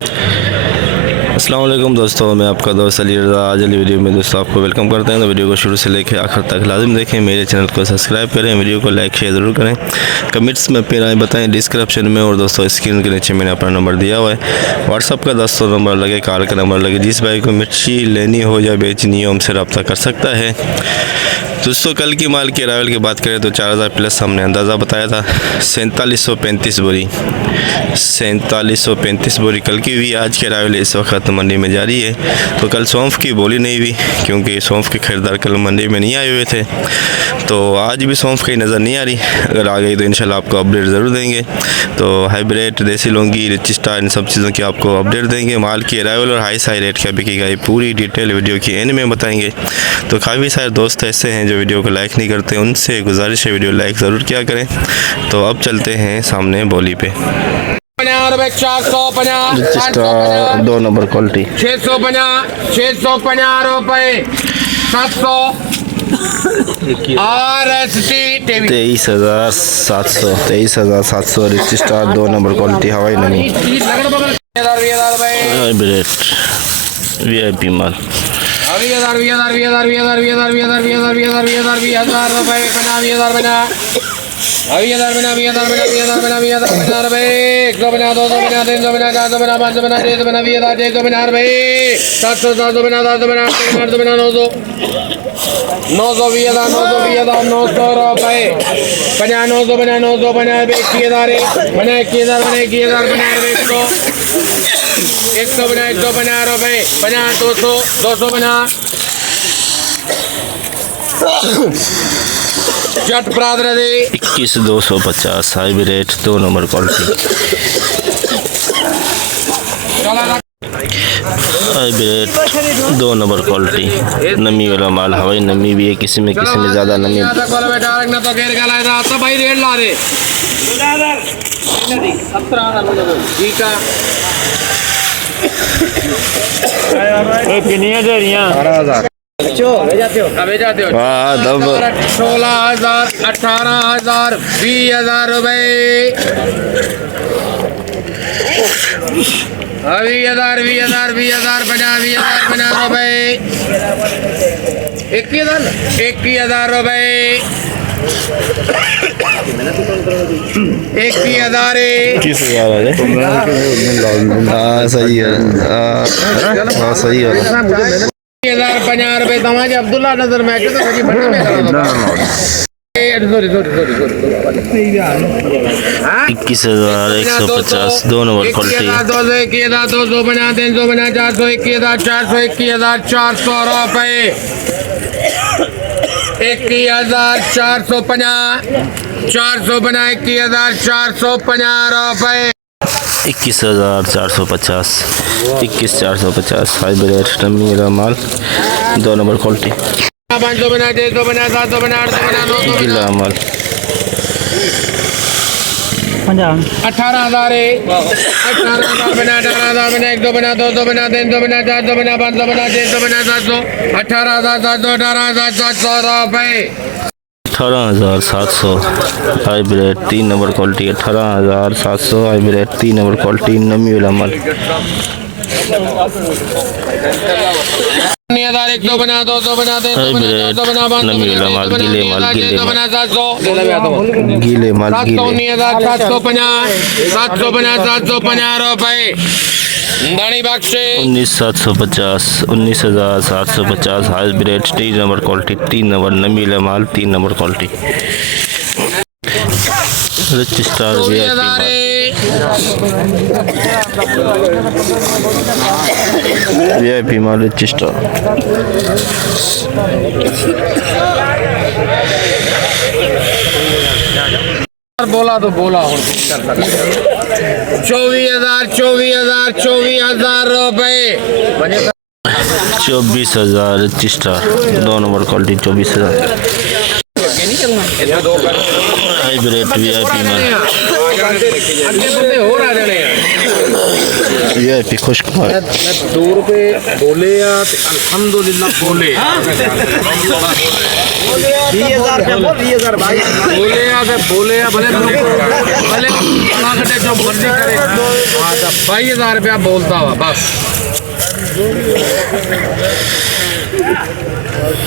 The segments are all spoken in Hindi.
अस्सलाम वालेकुम दोस्तों, मैं आपका दोस्त अली रज़ा। आज वाली वीडियो में दोस्तों आपको वेलकम करते हैं। तो वीडियो को शुरू से लेकर आखिर तक लाजिम देखें। मेरे चैनल को सब्सक्राइब करें, वीडियो को लाइक शेयर ज़रूर करें, कमेंट्स में अपनी राय बताएं डिस्क्रिप्शन में। और दोस्तों स्क्रीन के नीचे मैंने अपना नंबर दिया हुआ है, व्हाट्सअप का दोस्तों नंबर लगे, कॉल का नंबर लगे। जिस भाई को मिर्ची लेनी हो या बेचनी हो हमसे रब्ता कर सकता है। दोस्तों कल की माल के अरावल की बात करें तो 4000 प्लस हमने अंदाज़ा बताया था। 4735 बोरी 4735 बोरी कल की हुई। आज के अरावल इस वक्त मंडी में जारी है। तो कल सौंफ की बोली नहीं हुई क्योंकि सौंफ के खरीदार कल मंडी में नहीं आए हुए थे। तो आज भी सौंफ कहीं नज़र नहीं आ रही। अगर आ गई तो इंशाल्लाह आपको अपडेट ज़रूर देंगे। तो हाइब्रिड, देसी लौंगी, रिच स्टार, इन सब चीज़ों की आपको अपडेट देंगे। माल की अरावल और हाई साई रेट क्या बिकेगा ये पूरी डिटेल वीडियो की एंड में बताएंगे। तो काफ़ी सारे दोस्त ऐसे हैं जो वीडियो को लाइक नहीं करते, उनसे गुजारिश है वीडियो लाइक ज़रूर किया करें। तो अब चलते हैं सामने बोली पे। 450 2 नंबर क्वालिटी 650 रुपए 700 RST 23,700 rich star 2 number quality हवाई नमी हाइब्रिड VIP माल Jat brother 21,250 hybrid 2 number quality hybrid 2 number quality नमी वाला माल हवाई नमी भी है, किसी में ज़्यादा नमी। कितनी दे रही 16,000 18,000 20,000 रुपए 20,000 50 रुपए 21,000 रुपए 21,000 सही है, सही है। 50 रुपए तमाजे अब्दुल्ला नजर में 21,150 2 नंबर क्वालिटी 21,000 250 350 400 21,400 रुपए 21,450 21,450 रुपए 21,450 21,450 हाइब्रिड नमी वाला माल 2 नंबर क्वालिटी गीला माल 18,000 18,000 बना 18,000 बना 1 2 बना 2 2 बना 3 2 बना 4 2 बना 5 2 बना 6 2 बना 700 18,700 रुपए 18,700 hybrid 3 number quality 18,700 hybrid 3 number quality नमी वाला माल 1 2 बना 2 2 बना 3 2 बना 4 2 बना 5 नमी वाला माल गीले माल 750 बना 750 रुपए दानी बख्शे 19,750 हाइब्रिड 3 नंबर क्वालिटी 3 नंबर नमी वाला माल 3 number quality rich star VIP माल रिच स्टार बोला तो बोला 24,000 रुपए 24,000 rich star 2 number quality 24,000 hybrid VIP माल VIP खुश्क माल 2 रुपए बोले या ते अल्हम्दुलिल्लाह बोले 20,000 बोल 20,000 भाई बोले या ते बोले या भले भले मार्केट जो मर्जी करे हां तो 22,000 रुपया बोलता हुआ बस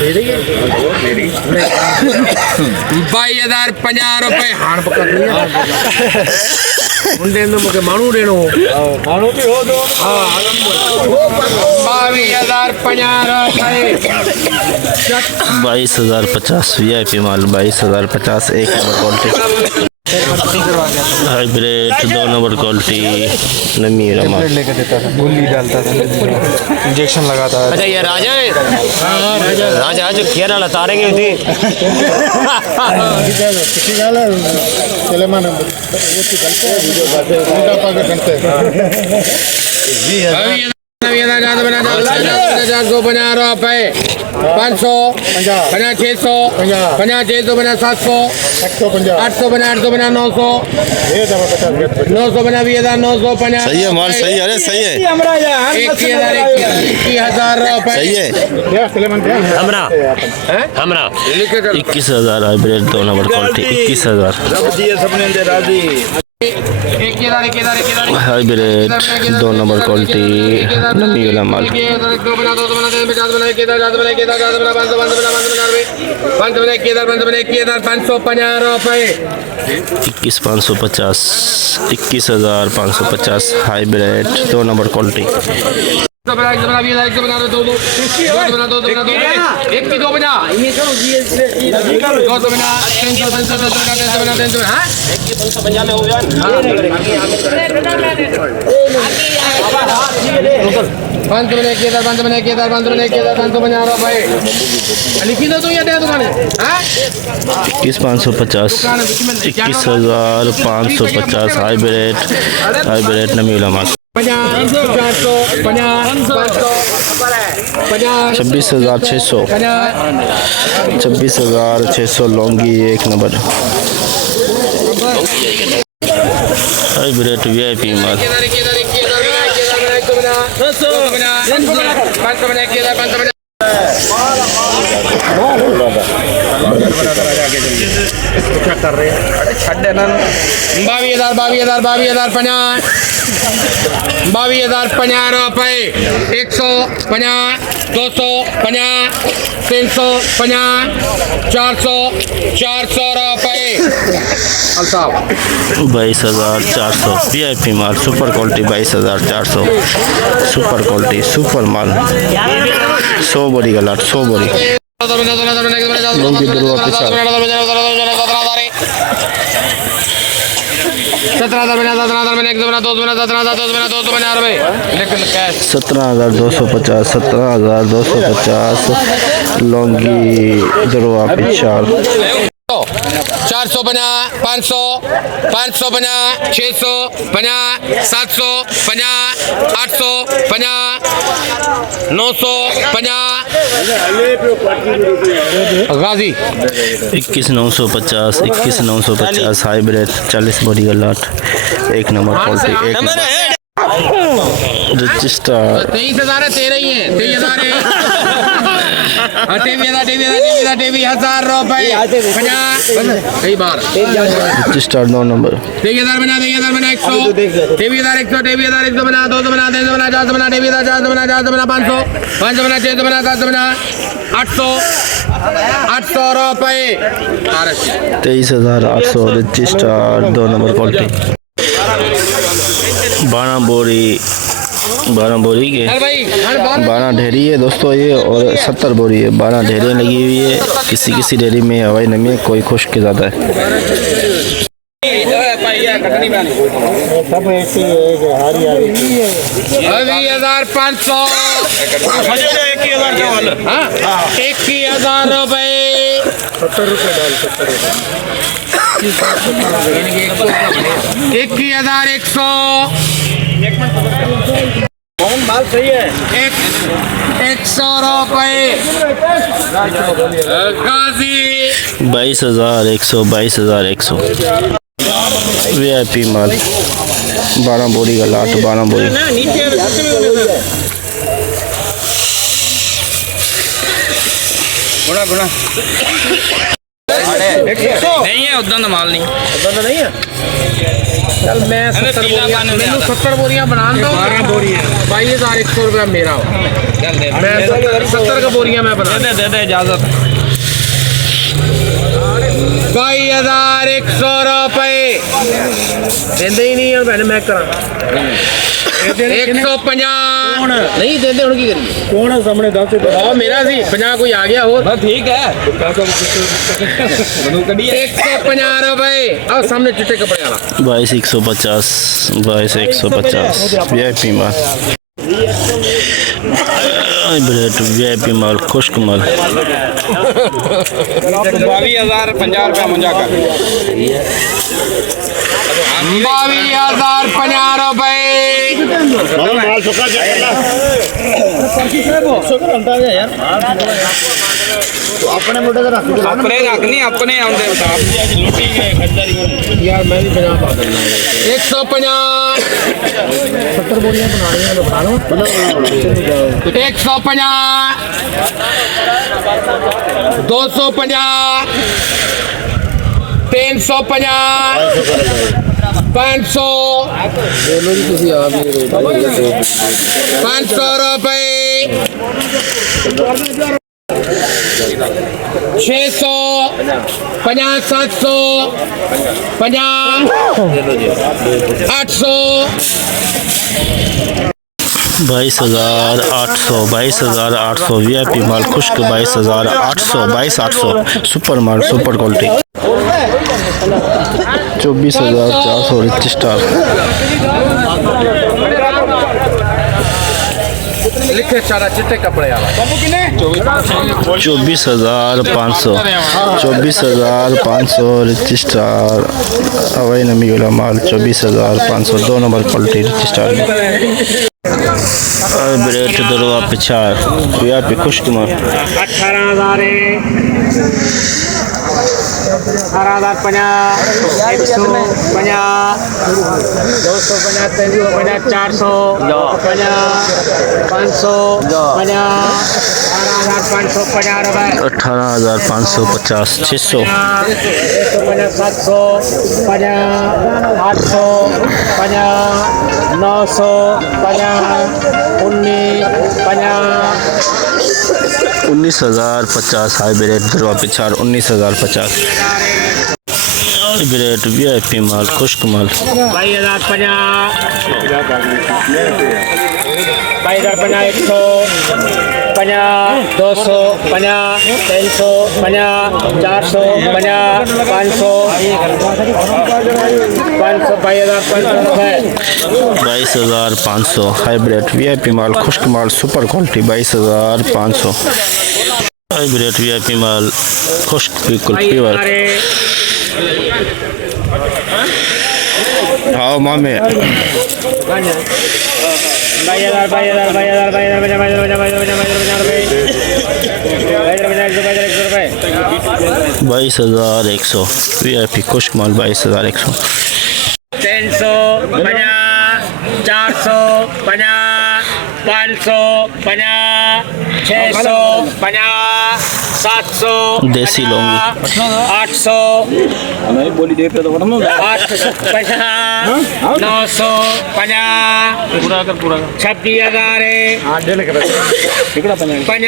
ले रही 22,050 रुपए हाण पकड़ लिया मुंडे मुझे माण्हू ॾियणो माण्हू बि हो दो 22,050 रुपए 22,050 VIP माल 22,050 एक number quality hybrid 2 number quality नमी माल लेके देता था गोली डालता था इंजेक्शन लगाता था। अच्छा ये राजा है राजा जो केरल तारेंगे थी ₹50 रुपए 500 50 600 50 600 50 700 800 800 900 900 20,950 सही है माल सही है अरे सही है 21,000 रुपए सही है हमरा हमरा 21,000 hybrid 2 number quality 21,000 hybrid 2 number quality नमी वाला माल 21,550 21,550 हाइब्रिड 2 नंबर क्वालिटी लिखी दो या दे दुकान 21,550 21,550 हाइब्रिड नमी वाला माल 26,600 26,600 लौंगी एक नंबर हाइब्रिड VIP माल कर रहे हैं 22,050 रुपए 150 250 350 400 रुपए 22,400 VIP माल super quality 22,400 super quality super माल 100 बोरी का लाट 100 बोरी लौंगी दुर्वा के साथ 17,250 17,250 लौंगी दुर्वा पिछाड़ 450 500 550 650 750 850 950 गाजी 21,950 21,950 हाइब्रिड 40 बोरी का लाट एक नंबर क्वालिटी एक नंबर रजिस्टर 23,000 है 13 ही है 23,000 है 23,000 रुपए 50 कई बार रजिस्टर 9 नंबर 23,000 बना 100 23,000 100 बना 200 बना 300 बना 400 बना 23,000 बना 400 बना 500 500 बना 600 बना 700 बना 800 रुपए 23,800 रजिस्टर 2 नंबर क्वालिटी 12 बोरी के 12 ढेरी है दोस्तों ये और 70 बोरी है 12 ढेरी लगी हुई है किसी डेयरी में हवाई नमी है कोई खुश्क के ज़्यादा है सब ऐसी है 21,500 21,000 रुपए 70 रुपए डाल 21,100 माल सही है 100 रुपए गाजी 22,100 22,100 VIP माल 12 बोरी का लाट 12 बोरी नहीं है उदा माल नहीं नहीं है चल मैं 70 बोरियां मैंने 70 बोरियां बना दो 12 बोरियां 22,100 रुपया मेरा हो मैं 70 का बोरियां मैं बना दे इजाजत 22,100 रुपए देंदे ही नहीं है मैंने मैं करा 150 नहीं देंदे ਹੁਣ ਕੀ ਕਰੀਏ ਕੌਣ ਹੈ ਸਾਹਮਣੇ ਦੱਸ ਉਹ ਮੇਰਾ ਸੀ 50 ਕੋਈ ਆ ਗਿਆ ਹੋਰ बस ठीक है 150 रुपए और सामने चिट्टे कपड़े वाला 22,150 22,150 VIP माल ब्रेड VIP माल खुश्क माल 22,050 रुपया मुंजा कर 22,050 रुपए अपने रख नहीं अपने आंदे यार मैं भी 50 पा देना 150 70 बोरियां बना रही हैं बना लो 150 250 350 500 बोलो जी किसी आप 500 रुपए 600 50 700 50 800 22,800 VIP माल खुश्क 22,800 22,800 सुपर माल सुपर क्वालिटी 24,400 रिच स्टार लिखे सारा चिट्टे कपड़े वाला 24,500 रिच स्टार हवाई नमी वाला माल 24,500 2 number quality rich star bread दरवा पिछाड़ VIP खुश्क माल 18,000 18,050 150 250 350 400 50 18,550 600 19,050 हाइब्रिड दरवा पिछाड़ 19,050 हाइब्रिड VIP माल खुश्क माल 22,500 हाइब्रिड VIP माल खुश्क माल सुपर क्वालिटी 22,500 हाइब्रिड VIP माल खुश्क बिल्कुल प्योर हाँ मामे रुपए 22,100 VIP खुश्क माल 22,100 350 450 550 650 700 देसी लौंगी 800 बोली दे पे तो 850 950 पूरा कर 26,000 50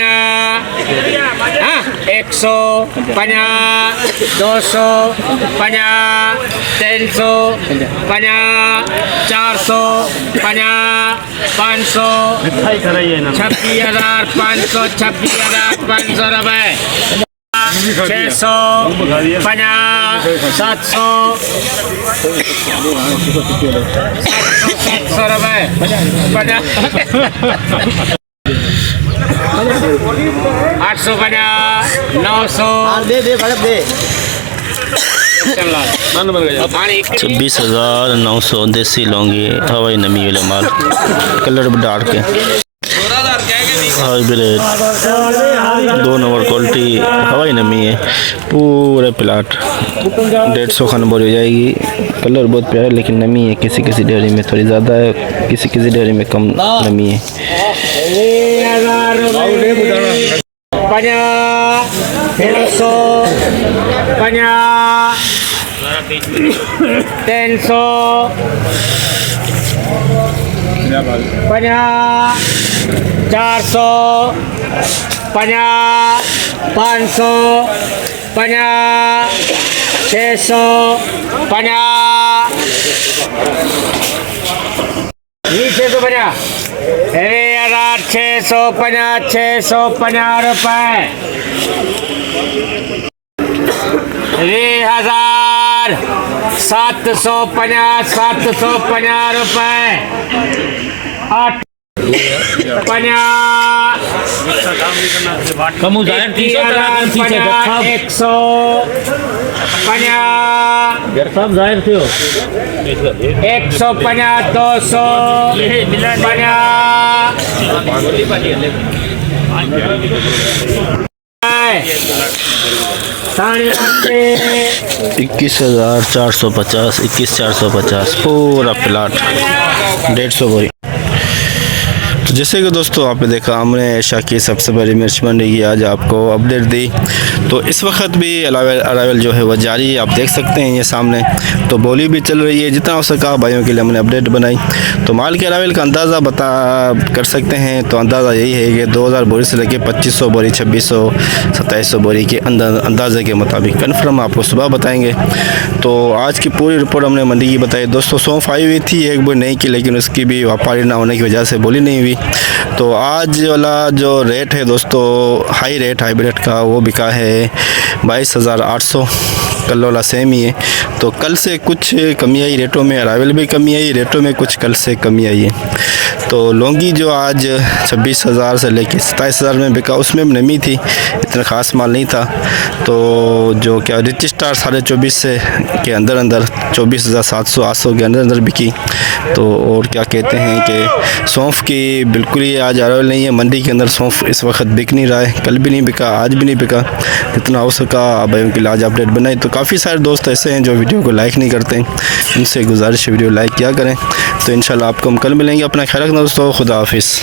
150 250 350 400 500 26,500 रुपए 600 50 700 रुपए 850 900 26,900 देसी लौंगी हवाई नमी वाला माल कलर डाल के हाइब्रिड 2 नंबर क्वालिटी हवाई नमी है पूरे प्लाट 150 खान बोरी हो जाएगी। कलर बहुत प्यारा है लेकिन नमी है, किसी किसी डेयरी में थोड़ी ज़्यादा है, किसी किसी डेयरी में कम नमी है। 750 रुपए 8 कम हो जाए 150 सब जाहिर थे 150 21,450 21,450 पूरा प्लाट 150 बोरी। तो जैसे कि दोस्तों आपने देखा हमने एशिया की सबसे बड़ी मिर्च मंडी की आज आपको अपडेट दी। तो इस वक्त भी अराइवल जो है वह जारी है, आप देख सकते हैं ये सामने। तो बोली भी चल रही है, जितना हो सका भाइयों के लिए हमने अपडेट बनाई। तो माल के अराइवल का अंदाज़ा कर सकते हैं। तो अंदाज़ा यही है कि 2000 बोरी से लेकर 2500 बोरी 2600 2700 बोरी के अंदाजे के मुताबिक कन्फर्म आपको सुबह बताएंगे। तो आज की पूरी रिपोर्ट हमने मंडी की बताई। दोस्तों सौंफ आई हुई थी, एक बोरी नहीं की, लेकिन उसकी भी व्यापारी ना होने की वजह से बोली नहीं हुई। तो आज वाला जो रेट है दोस्तों हाई रेट हाइब्रिड का वो बिका है 22,800। कल वाला सेम ही है। तो कल से कुछ कमी आई रेटों में, अराइवल भी कमी आई रेटों में, कुछ कल से कमी आई है। तो लौंगी जो आज 26,000 से लेकर 27,000 में बिका, उसमें नमी थी, इतना ख़ास माल नहीं था। तो जो क्या रिच स्टार 24.5 से के अंदर 24,700 800 के अंदर बिकी। तो और क्या कहते हैं कि सौंफ की बिल्कुल ही आज अराइवल नहीं है मंडी के अंदर। सौंफ इस वक्त बिक नहीं रहा है, कल भी नहीं बिका, आज भी नहीं बिका। जितना हो सका भाइयों के लिए आज अपडेट बनाई। तो काफ़ी सारे दोस्त ऐसे हैं जो वीडियो को लाइक नहीं करते, उनसे गुजारिश है वीडियो लाइक किया करें। तो इंशाल्लाह आपको हम कल मिलेंगे। अपना ख्याल रखना दोस्तों, खुदा हाफिज़।